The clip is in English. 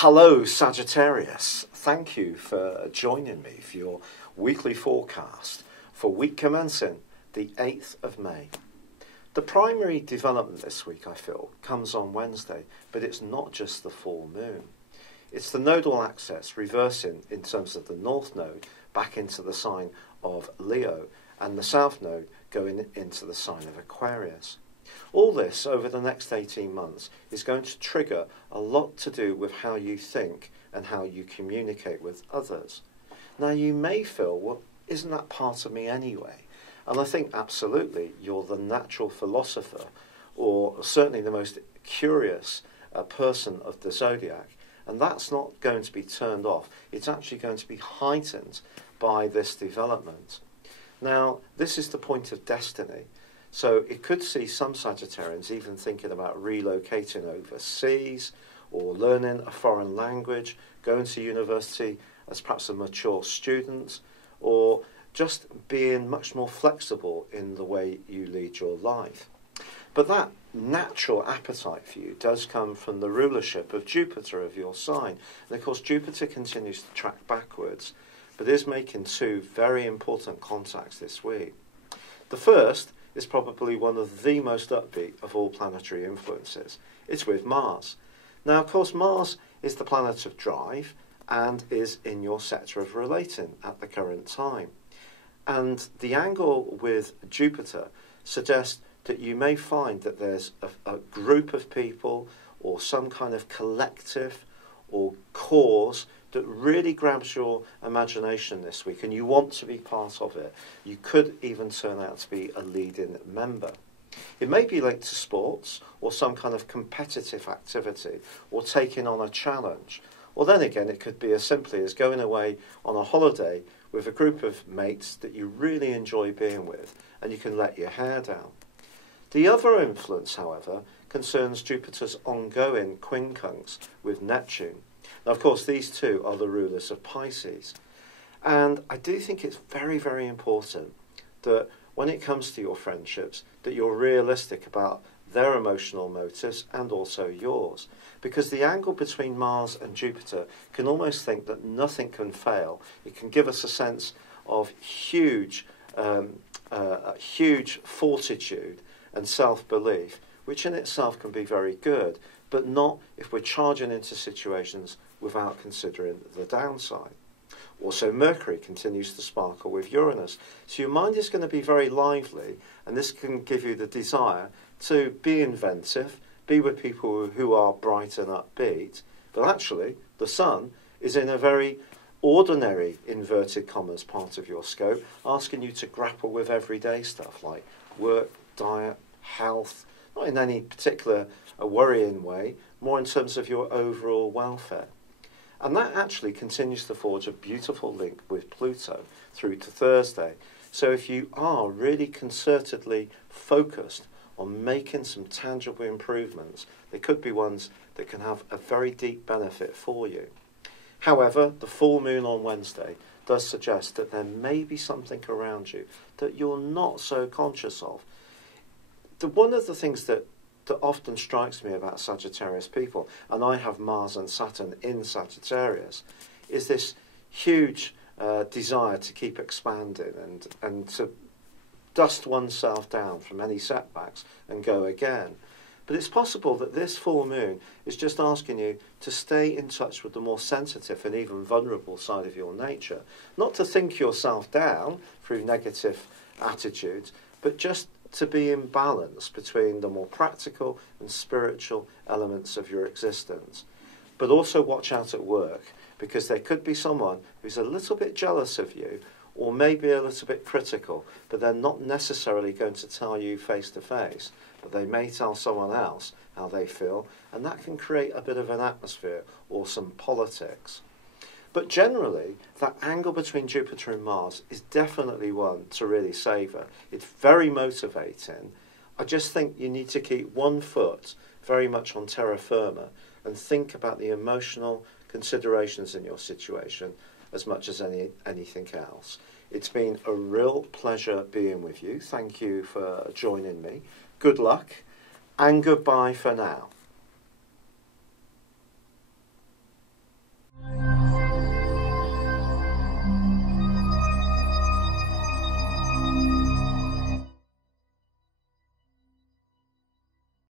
Hello Sagittarius, thank you for joining me for your weekly forecast for week commencing the 8th of May. The primary development this week, I feel, comes on Wednesday, but it's not just the full moon. It's the nodal axis reversing in terms of the north node back into the sign of Leo and the south node going into the sign of Aquarius. All this over the next 18 months is going to trigger a lot to do with how you think and how you communicate with others. Now you may feel, well, isn't that part of me anyway? And I think absolutely you're the natural philosopher, or certainly the most curious person of the Zodiac, and that's not going to be turned off. It's actually going to be heightened by this development. Now, this is the point of destiny. So it could see some Sagittarians even thinking about relocating overseas or learning a foreign language, going to university as perhaps a mature student, or just being much more flexible in the way you lead your life. But that natural appetite for you does come from the rulership of Jupiter of your sign. And of course Jupiter continues to track backwards, but is making two very important contacts this week. The first is probably one of the most upbeat of all planetary influences. It's with Mars. Now, of course, Mars is the planet of drive and is in your sector of relating at the current time. And the angle with Jupiter suggests that you may find that there's a group of people or some kind of collective or cause that really grabs your imagination this week and you want to be part of it. You could even turn out to be a leading member. It may be linked to sports or some kind of competitive activity or taking on a challenge. Or then again, it could be as simply as going away on a holiday with a group of mates that you really enjoy being with and you can let your hair down. The other influence, however, concerns Jupiter's ongoing quincunx with Neptune. Now, of course, these two are the rulers of Pisces. And I do think it's very, very important that when it comes to your friendships, that you're realistic about their emotional motives and also yours. Because the angle between Mars and Jupiter can almost think that nothing can fail. It can give us a sense of huge fortitude and self-belief, which in itself can be very good, but not if we're charging into situations without considering the downside. Also, Mercury continues to sparkle with Uranus. So your mind is going to be very lively, and this can give you the desire to be inventive, be with people who are bright and upbeat. But actually, the Sun is in a very ordinary, inverted commas, part of your scope, asking you to grapple with everyday stuff like work, diet, health, not in any particular worrying way, more in terms of your overall welfare. And that actually continues to forge a beautiful link with Pluto through to Thursday. So if you are really concertedly focused on making some tangible improvements, they could be ones that can have a very deep benefit for you. However, the full moon on Wednesday does suggest that there may be something around you that you're not so conscious of. One of the things that often strikes me about Sagittarius people, and I have Mars and Saturn in Sagittarius, is this huge desire to keep expanding and to dust oneself down from any setbacks and go again. But it's possible that this full moon is just asking you to stay in touch with the more sensitive and even vulnerable side of your nature. Not to think yourself down through negative attitudes, but just to be in balance between the more practical and spiritual elements of your existence. But also watch out at work, because there could be someone who's a little bit jealous of you or maybe a little bit critical, but they're not necessarily going to tell you face to face, but they may tell someone else how they feel, and that can create a bit of an atmosphere or some politics. But generally, that angle between Jupiter and Mars is definitely one to really savour. It's very motivating. I just think you need to keep one foot very much on terra firma and think about the emotional considerations in your situation as much as anything else. It's been a real pleasure being with you. Thank you for joining me. Good luck and goodbye for now.